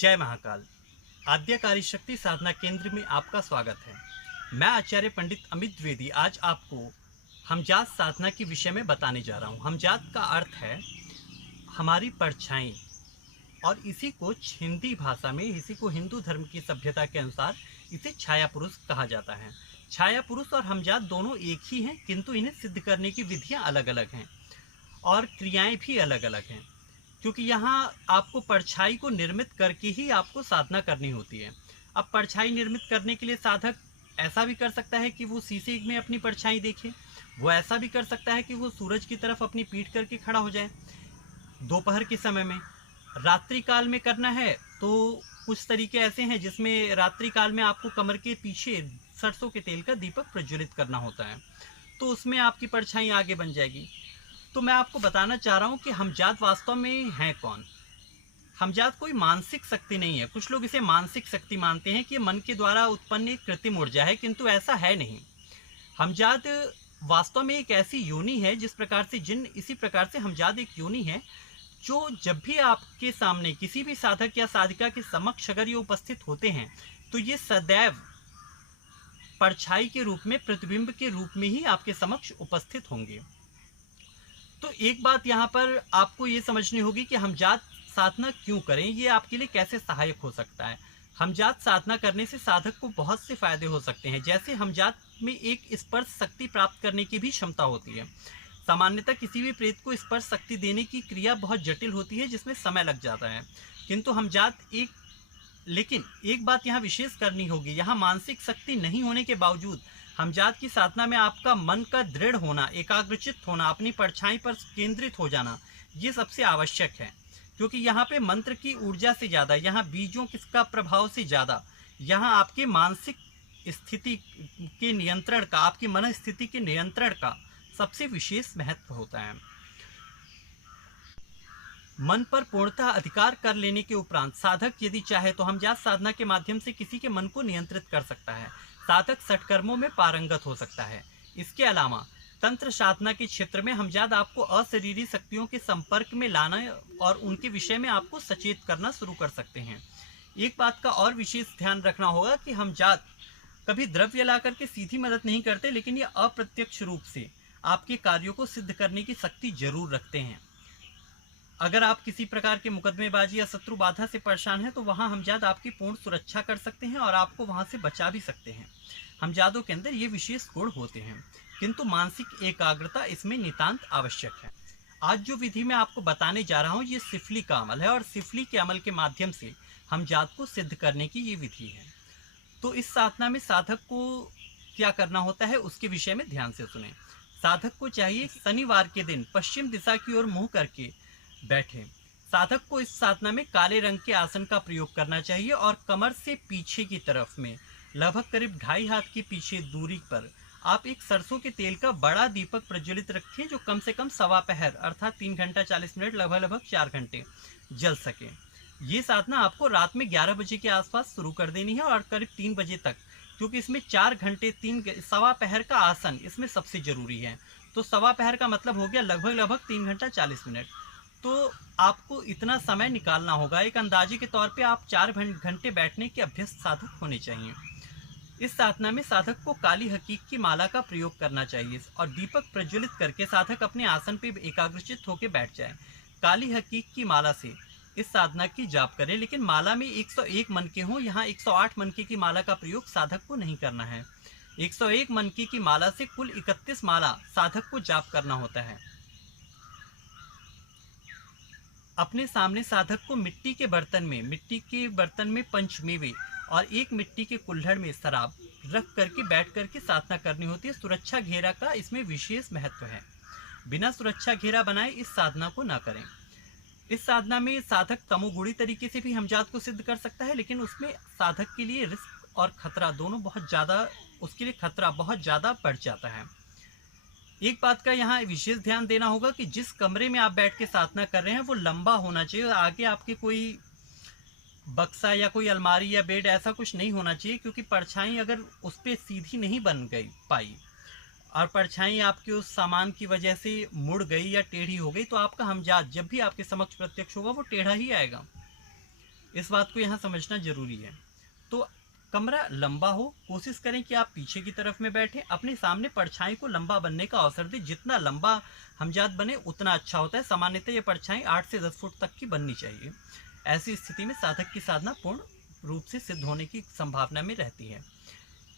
जय महाकाल। आद्यकारी शक्ति साधना केंद्र में आपका स्वागत है। मैं आचार्य पंडित अमित द्विवेदी आज आपको हमजात साधना के विषय में बताने जा रहा हूँ। हमजात का अर्थ है हमारी परछाई, और इसी को हिंदी भाषा में, इसी को हिंदू धर्म की सभ्यता के अनुसार इसे छाया पुरुष कहा जाता है। छाया पुरुष और हमजात दोनों एक ही हैं, किंतु इन्हें सिद्ध करने की विधियाँ अलग अलग हैं और क्रियाएं भी अलग अलग हैं, क्योंकि यहाँ आपको परछाई को निर्मित करके ही आपको साधना करनी होती है। अब परछाई निर्मित करने के लिए साधक ऐसा भी कर सकता है कि वो शीशे में अपनी परछाई देखे, वो ऐसा भी कर सकता है कि वो सूरज की तरफ अपनी पीठ करके खड़ा हो जाए। दोपहर के समय में, रात्रि काल में करना है तो कुछ तरीके ऐसे हैं जिसमें रात्रि काल में आपको कमर के पीछे सरसों के तेल का दीपक प्रज्वलित करना होता है, तो उसमें आपकी परछाई आगे बन जाएगी। तो मैं आपको बताना चाह रहा हूँ कि हमजात वास्तव में हैं कौन। हमजात कोई मानसिक शक्ति नहीं है। कुछ लोग इसे मानसिक शक्ति मानते हैं कि मन के द्वारा उत्पन्न एक कृत्रिम ऊर्जा है, किंतु ऐसा है नहीं। हमजात वास्तव में एक ऐसी योनि है, जिस प्रकार से जिन, इसी प्रकार से हमजात एक योनि है जो जब भी आपके सामने किसी भी साधक या साधिका के समक्ष अगर ये उपस्थित होते हैं तो ये सदैव परछाई के रूप में, प्रतिबिंब के रूप में ही आपके समक्ष उपस्थित होंगे। तो एक बात यहाँ पर आपको ये समझनी होगी कि हमजात साधना क्यों करें, ये आपके लिए कैसे सहायक हो सकता है। हमजात साधना करने से साधक को बहुत से फायदे हो सकते हैं। जैसे हमजात में एक स्पर्श शक्ति प्राप्त करने की भी क्षमता होती है। सामान्यतः किसी भी प्रेत को स्पर्श शक्ति देने की क्रिया बहुत जटिल होती है, जिसमें समय लग जाता है, किंतु हमजात लेकिन एक बात यहाँ विशेष करनी होगी, यहाँ मानसिक शक्ति नहीं होने के बावजूद हमजात की साधना में आपका मन का दृढ़ होना, एकाग्रचित होना, अपनी परछाई पर केंद्रित हो जाना, ये सबसे आवश्यक है। क्योंकि यहाँ पे मंत्र की ऊर्जा से ज़्यादा, यहाँ बीजों किसका प्रभाव से ज़्यादा, यहाँ आपके मानसिक स्थिति के नियंत्रण का, आपकी मन स्थिति के नियंत्रण का सबसे विशेष महत्व होता है। मन पर पूर्णतः अधिकार कर लेने के उपरांत साधक यदि चाहे तो हमजात साधना के माध्यम से किसी के मन को नियंत्रित कर सकता है। साधक षटकर्मों में पारंगत हो सकता है। इसके अलावा तंत्र साधना के क्षेत्र में हमजात आपको अशरीरी शक्तियों के संपर्क में लाना और उनके विषय में आपको सचेत करना शुरू कर सकते हैं। एक बात का और विशेष ध्यान रखना होगा कि हमजात कभी द्रव्य ला करके सीधी मदद नहीं करते, लेकिन ये अप्रत्यक्ष रूप से आपके कार्यों को सिद्ध करने की शक्ति जरूर रखते हैं। अगर आप किसी प्रकार के मुकदमेबाजी या शत्रु बाधा से परेशान हैं तो वहां हमजात आपकी पूर्ण सुरक्षा कर सकते हैं और आपको वहां से बचा भी सकते हैं। हमजातों के अंदर ये विशेष गुण होते हैं, किंतु मानसिक एकाग्रता इसमें नितांत आवश्यक है। आज जो विधि मैं आपको बताने जा रहा हूँ ये सिफली का अमल है, और सिफली के अमल के माध्यम से हमजात को सिद्ध करने की ये विधि है। तो इस साधना में साधक को क्या करना होता है उसके विषय में ध्यान से सुने। साधक को चाहिए शनिवार के दिन पश्चिम दिशा की ओर मुँह करके बैठे। साधक को इस साधना में काले रंग के आसन का प्रयोग करना चाहिए और कमर से पीछे की तरफ में लगभग करीब 2.5 हाथ की पीछे दूरी पर आप एक सरसों के तेल का बड़ा दीपक प्रज्वलित रखें, जो कम से कम सवा पहर अर्थात 3 घंटा 40 मिनट लगभग 4 घंटे जल सके। ये साधना आपको रात में 11 बजे के आसपास शुरू कर देनी है और करीब 3 बजे तक, क्योंकि इसमें 4 घंटे सवा पहर का आसन इसमें सबसे जरूरी है। तो सवा पहर का मतलब हो गया लगभग 3 घंटा 40 मिनट। तो आपको इतना समय निकालना होगा। एक अंदाजे के तौर पे आप 4 घंटे बैठने के अभ्यस्त साधक होने चाहिए। इस साधना में साधक को काली हकीक की माला का प्रयोग करना चाहिए और दीपक प्रज्वलित करके साधक अपने आसन पे एकाग्रचित होकर बैठ जाए। काली हकीक की माला से इस साधना की जाप करें, लेकिन माला में 101 मनके हों। यहाँ 108 मनके की माला का प्रयोग साधक को नहीं करना है। 101 मनके की माला से कुल 31 माला साधक को जाप करना होता है। अपने सामने साधक को मिट्टी के बर्तन में पंचमेवे और एक मिट्टी के कुल्हड़ में शराब रख करके बैठ करके साधना करनी होती है। सुरक्षा घेरा का इसमें विशेष महत्व है। बिना सुरक्षा घेरा बनाए इस साधना को ना करें। इस साधना में साधक तमोगुणी तरीके से भी हमजात को सिद्ध कर सकता है, लेकिन उसमें साधक के लिए रिस्क और खतरा दोनों बहुत ज़्यादा, उसके लिए खतरा बहुत ज़्यादा बढ़ जाता है। एक बात का यहाँ विशेष ध्यान देना होगा कि जिस कमरे में आप बैठ के साधना कर रहे हैं वो लंबा होना चाहिए और आगे आपके कोई बक्सा या कोई अलमारी या बेड ऐसा कुछ नहीं होना चाहिए, क्योंकि परछाई अगर उस पर सीधी नहीं बन पाई और परछाई आपके उस सामान की वजह से मुड़ गई या टेढ़ी हो गई तो आपका हमजात जब भी आपके समक्ष प्रत्यक्ष होगा वो टेढ़ा ही आएगा। इस बात को यहाँ समझना जरूरी है। तो कमरा लंबा हो, कोशिश करें कि आप पीछे की तरफ में बैठें, अपने सामने परछाई को लंबा बनने का अवसर दें। जितना लंबा हमजात बने उतना अच्छा होता है। सामान्यतः ये परछाई 8 से 10 फुट तक की बननी चाहिए। ऐसी स्थिति में साधक की साधना पूर्ण रूप से सिद्ध होने की संभावना में रहती है।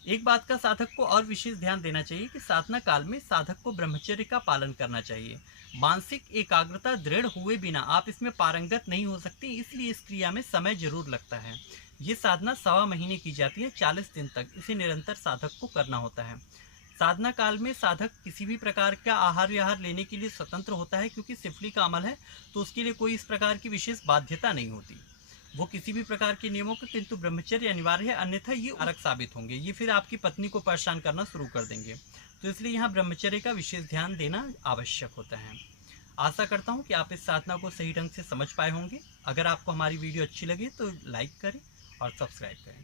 एक बात का साधक को और विशेष ध्यान देना चाहिए कि साधना काल में साधक को ब्रह्मचर्य का पालन करना चाहिए। मानसिक एकाग्रता दृढ़ हुए बिना आप इसमें पारंगत नहीं हो सकते, इसलिए इस क्रिया में समय जरूर लगता है। ये साधना 1.25 महीने की जाती है। 40 दिन तक इसे निरंतर साधक को करना होता है। साधना काल में साधक किसी भी प्रकार का आहार विहार लेने के लिए स्वतंत्र होता है, क्योंकि सिफली का अमल है तो उसके लिए कोई इस प्रकार की विशेष बाध्यता नहीं होती। वो किसी भी प्रकार के नियमों का किंतु ब्रह्मचर्य अनिवार्य है, अन्यथा ये कारक साबित होंगे। ये फिर आपकी पत्नी को परेशान करना शुरू कर देंगे। तो इसलिए यहाँ ब्रह्मचर्य का विशेष ध्यान देना आवश्यक होता है। आशा करता हूँ कि आप इस साधना को सही ढंग से समझ पाए होंगे। अगर आपको हमारी वीडियो अच्छी लगी तो लाइक करें और सब्सक्राइब करें।